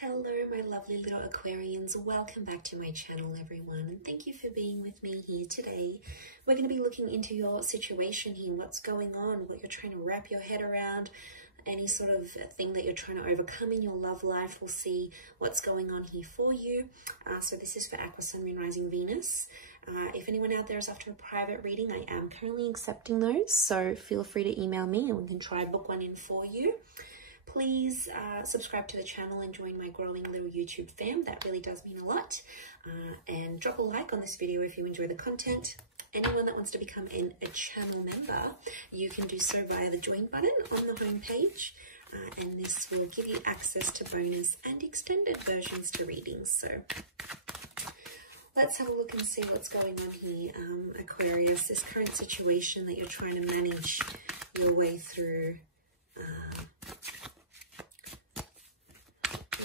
Hello my lovely little Aquarians, welcome back to my channel everyone, and thank you for being with me here today. We're going to be looking into your situation here, what's going on, what you're trying to wrap your head around, any sort of thing that you're trying to overcome in your love life. We'll see what's going on here for you. So this is for Aqua, Sun, Moon, Rising, Venus. If anyone out there is after a private reading, I am currently accepting those, so feel free to email me and we can try book one in for you. Please subscribe to the channel and join my growing little YouTube fam. That really does mean a lot. And drop a like on this video if you enjoy the content. Anyone that wants to become a channel member, you can do so via the join button on the home page. And this will give you access to bonus and extended versions to readings. So let's have a look and see what's going on here. Aquarius, this current situation that you're trying to manage your way through.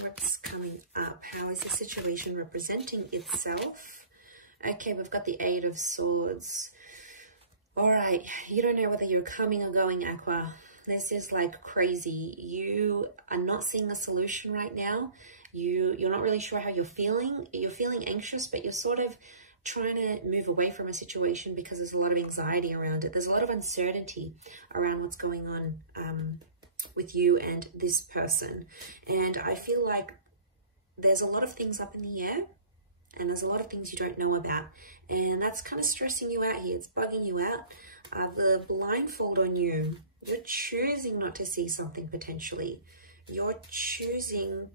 What's coming up? How is the situation representing itself? Okay, we've got the Eight of Swords. All right, you don't know whether you're coming or going, Aqua. This is like crazy. You are not seeing a solution right now. You're not really sure how you're feeling. You're feeling anxious, but you're sort of trying to move away from a situation because there's a lot of anxiety around it. There's a lot of uncertainty around what's going on with you and this person, and I feel like there's a lot of things up in the air and there's a lot of things you don't know about, and that's kind of stressing you out here. It's bugging you out. The blindfold on you, you're choosing not to see something potentially. You're choosing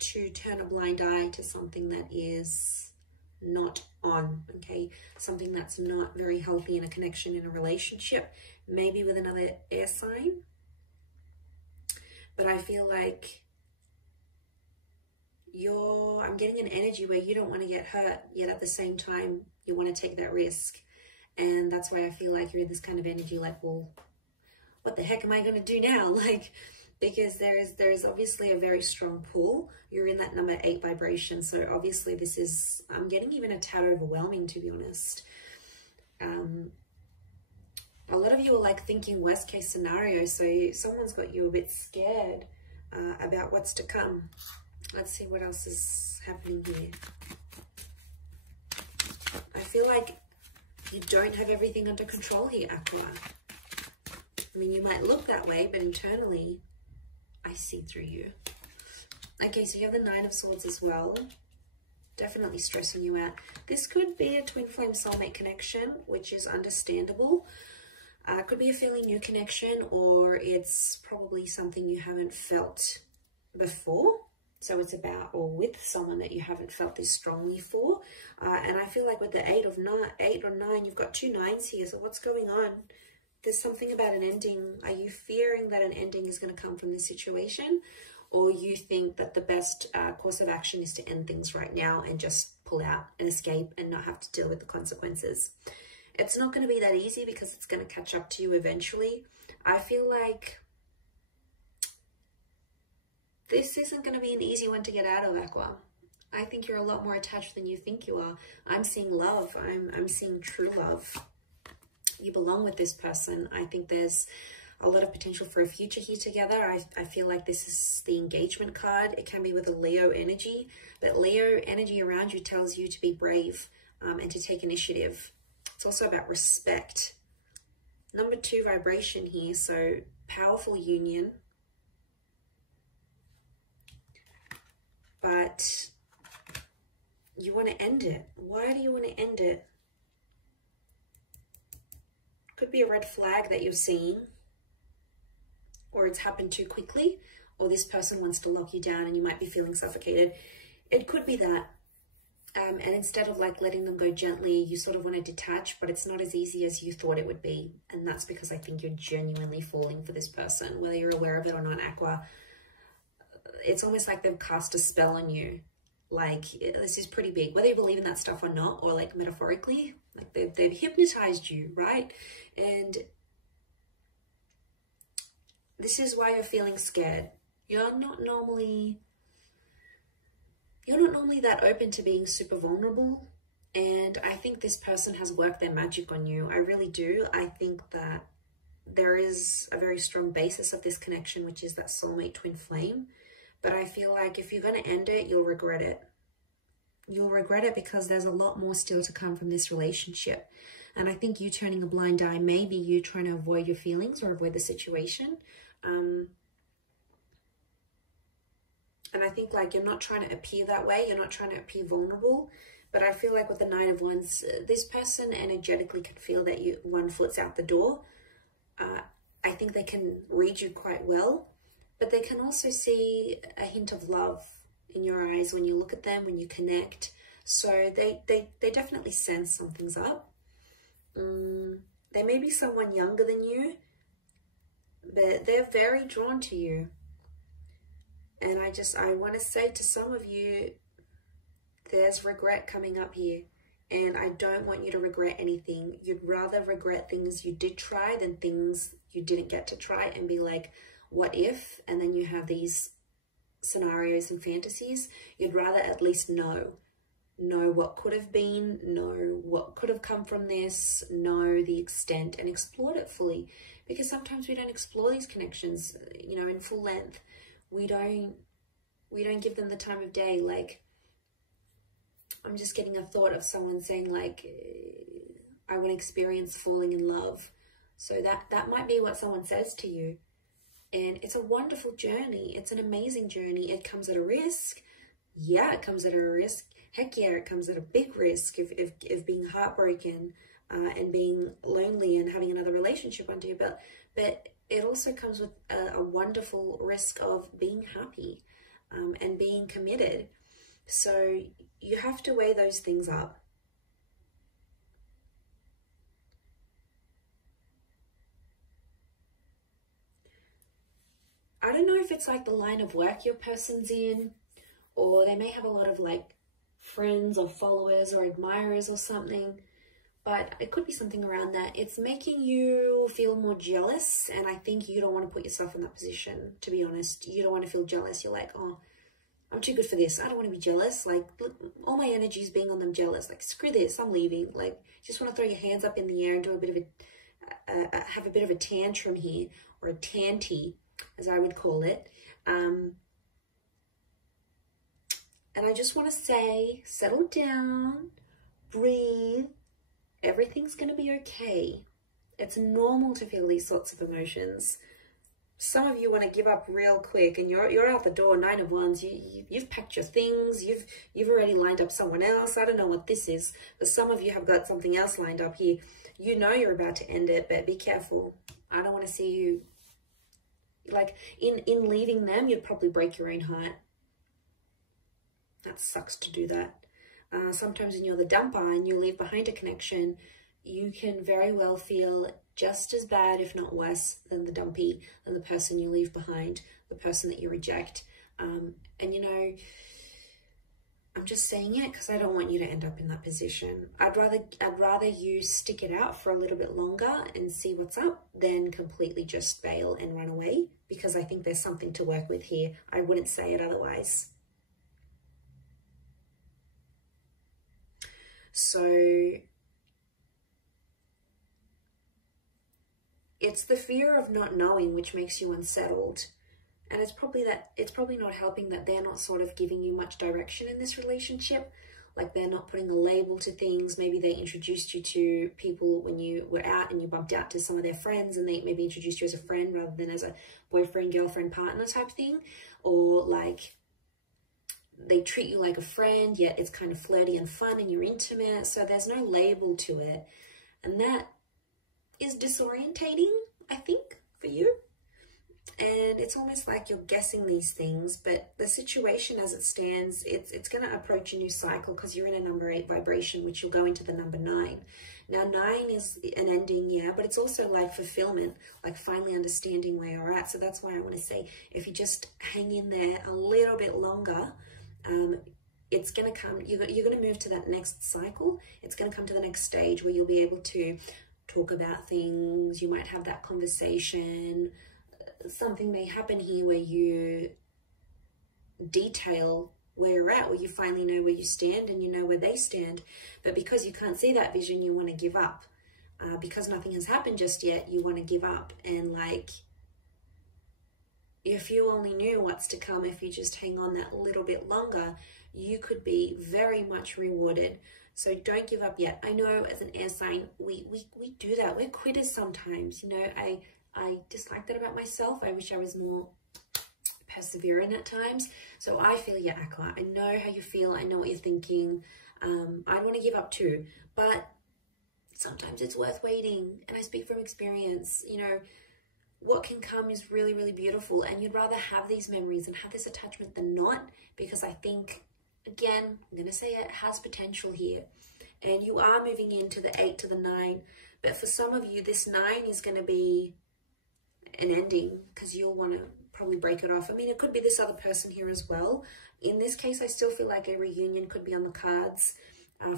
to turn a blind eye to something that is not on, okay? Something that's not very healthy in a connection, in a relationship, maybe with another air sign. But I feel like I'm getting an energy where you don't want to get hurt, yet at the same time, you want to take that risk. And that's why I feel like you're in this kind of energy like, well, what the heck am I going to do now? Like, because there is obviously a very strong pull. You're in that number 8 vibration. So obviously this is, I'm getting even a tad overwhelming, to be honest. A lot of you are like thinking worst case scenario, so someone's got you a bit scared about what's to come. Let's see what else is happening here. I feel like you don't have everything under control here, Aqua. I mean, you might look that way, but internally, I see through you. Okay, so you have the Nine of Swords as well. Definitely stressing you out. This could be a twin flame soulmate connection, which is understandable. Could be a fairly new connection, or it's probably something you haven't felt before. So it's about or with someone that you haven't felt this strongly for. And I feel like with the 8 or 9, you've got 2 9s here. So what's going on? There's something about an ending. Are you fearing that an ending is going to come from this situation? Or you think that the best course of action is to end things right now and just pull out and escape and not have to deal with the consequences? It's not going to be that easy because it's going to catch up to you eventually. I feel like this isn't going to be an easy one to get out of, Aqua. I think you're a lot more attached than you think you are. I'm seeing love. I'm seeing true love. You belong with this person. I think there's a lot of potential for a future here together. I feel like this is the engagement card. It can be with a Leo energy, but Leo energy around you tells you to be brave and to take initiative. It's also about respect. Number 2 vibration here, so powerful union. But you want to end it. Why do you want to end it? Could be a red flag that you're seeing, or it's happened too quickly, or this person wants to lock you down and you might be feeling suffocated. It could be that. And instead of like letting them go gently, you sort of want to detach, but it's not as easy as you thought it would be. And that's because I think you're genuinely falling for this person, whether you're aware of it or not, Aqua. It's almost like they've cast a spell on you. Like, this is pretty big. Whether you believe in that stuff or not, or like metaphorically, like they've hypnotized you, right? And this is why you're feeling scared. You're not normally that open to being super vulnerable. And I think this person has worked their magic on you. I really do. I think that there is a very strong basis of this connection, which is that soulmate twin flame. But I feel like if you're going to end it, you'll regret it. You'll regret it because there's a lot more still to come from this relationship. And I think you turning a blind eye, maybe you trying to avoid your feelings or avoid the situation. And I think like you're not trying to appear that way. You're not trying to appear vulnerable. But I feel like with the Nine of Wands, this person energetically can feel that one foot's out the door. I think they can read you quite well. But they can also see a hint of love in your eyes when you look at them, when you connect. So they definitely sense something's up. They may be someone younger than you, but they're very drawn to you. And I want to say to some of you, there's regret coming up here. And I don't want you to regret anything. You'd rather regret things you did try than things you didn't get to try and be like, what if? And then you have these scenarios and fantasies. You'd rather at least know what could have been, know what could have come from this, know the extent and explore it fully. Because sometimes we don't explore these connections, you know, in full length. We don't give them the time of day. Like, I'm just getting a thought of someone saying like, I want to experience falling in love. So that might be what someone says to you. And it's a wonderful journey. It's an amazing journey. It comes at a risk. Yeah, it comes at a risk. Heck yeah, it comes at a big risk of being heartbroken and being lonely and having another relationship under your belt. But it also comes with a wonderful risk of being happy and being committed. So you have to weigh those things up. I don't know if it's like the line of work your person's in, or they may have a lot of like friends or followers or admirers or something, but it could be something around that. It's making you feel more jealous, and I think you don't want to put yourself in that position, to be honest. You don't want to feel jealous. You're like, oh, I'm too good for this. I don't want to be jealous. Like, look, all my energy is being on them jealous. Like, screw this, I'm leaving. Like, just want to throw your hands up in the air and do a bit of have a bit of a tantrum here, or a tanty, as I would call it. And I just want to say, settle down, breathe. Everything's going to be okay. It's normal to feel these sorts of emotions. Some of you want to give up real quick, and you're out the door. Nine of Wands. You've packed your things. You've already lined up someone else. I don't know what this is, but some of you have got something else lined up here. You know you're about to end it, but be careful. I don't want to see you. Like, in leaving them, you'd probably break your own heart. That sucks to do that. Sometimes when you're the dumper and you leave behind a connection, you can very well feel just as bad, if not worse, than the dumpy, than the person you leave behind, the person that you reject. And, you know, I'm just saying it because I don't want you to end up in that position. I'd rather you stick it out for a little bit longer and see what's up than completely just bail and run away, because I think there's something to work with here. I wouldn't say it otherwise. So it's the fear of not knowing which makes you unsettled. And it's probably not helping that they're not sort of giving you much direction in this relationship. Like, they're not putting a label to things. Maybe they introduced you to people when you were out and you bumped out to some of their friends, and they maybe introduced you as a friend rather than as a boyfriend, girlfriend, partner type thing. Or like, they treat you like a friend, yet it's kind of flirty and fun and you're intimate. So there's no label to it. And that is disorientating, I think, for you. And it's almost like you're guessing these things, but the situation as it stands, it's going to approach a new cycle because you're in a number 8 vibration, which you'll go into the number 9. Now, 9 is an ending, yeah, but it's also like fulfillment, like finally understanding where you're at. So that's why I want to say, if you just hang in there a little bit longer, it's going to come, you're going to move to that next cycle. It's going to come to the next stage where you'll be able to talk about things. You might have that conversation. Something may happen here where you detail where you're at, where you finally know where you stand and you know where they stand. But because you can't see that vision, you want to give up. Because nothing has happened just yet, you want to give up and like, if you only knew what's to come, if you just hang on that little bit longer, you could be very much rewarded. So don't give up yet. I know as an air sign, we do that. We're quitters sometimes. You know, I dislike that about myself. I wish I was more persevering at times. So I feel you, Aqua. I know how you feel. I know what you're thinking. I want to give up too, but sometimes it's worth waiting. And I speak from experience. You know, what can come is really, really beautiful. And you'd rather have these memories and have this attachment than not, because I think, again, I'm going to say it has potential here. And you are moving into the 8 to the 9. But for some of you, this 9 is going to be an ending, because you'll want to probably break it off. I mean, it could be this other person here as well. In this case, I still feel like a reunion could be on the cards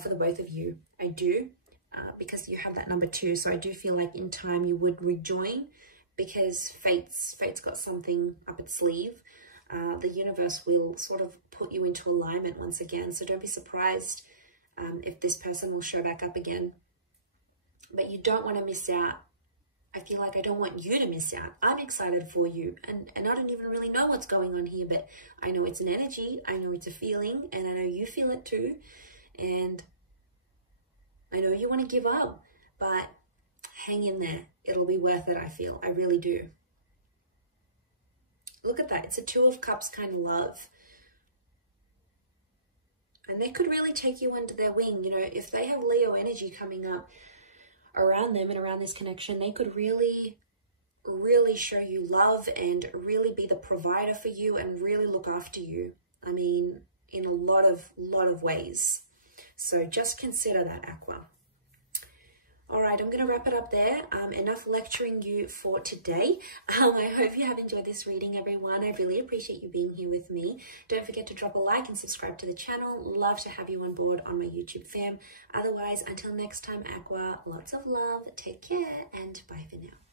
for the both of you. I do, because you have that number 2. So I do feel like in time you would rejoin, because fate's got something up its sleeve. The universe will sort of put you into alignment once again. So don't be surprised if this person will show back up again. But you don't want to miss out. I feel like I don't want you to miss out. I'm excited for you. And I don't even really know what's going on here, but I know it's an energy. I know it's a feeling, and I know you feel it too. And I know you want to give up, but hang in there. It'll be worth it, I feel. I really do. Look at that. It's a 2 of Cups kind of love. And they could really take you under their wing. You know, if they have Leo energy coming up around them and around this connection, they could really, really show you love and really be the provider for you and really look after you. I mean, in a lot of ways. So just consider that, Aqua. All right, I'm going to wrap it up there. Enough lecturing you for today. I hope you have enjoyed this reading, everyone. I really appreciate you being here with me. Don't forget to drop a like and subscribe to the channel. Love to have you on board on my YouTube fam. Otherwise, until next time, Aqua, lots of love, take care, and bye for now.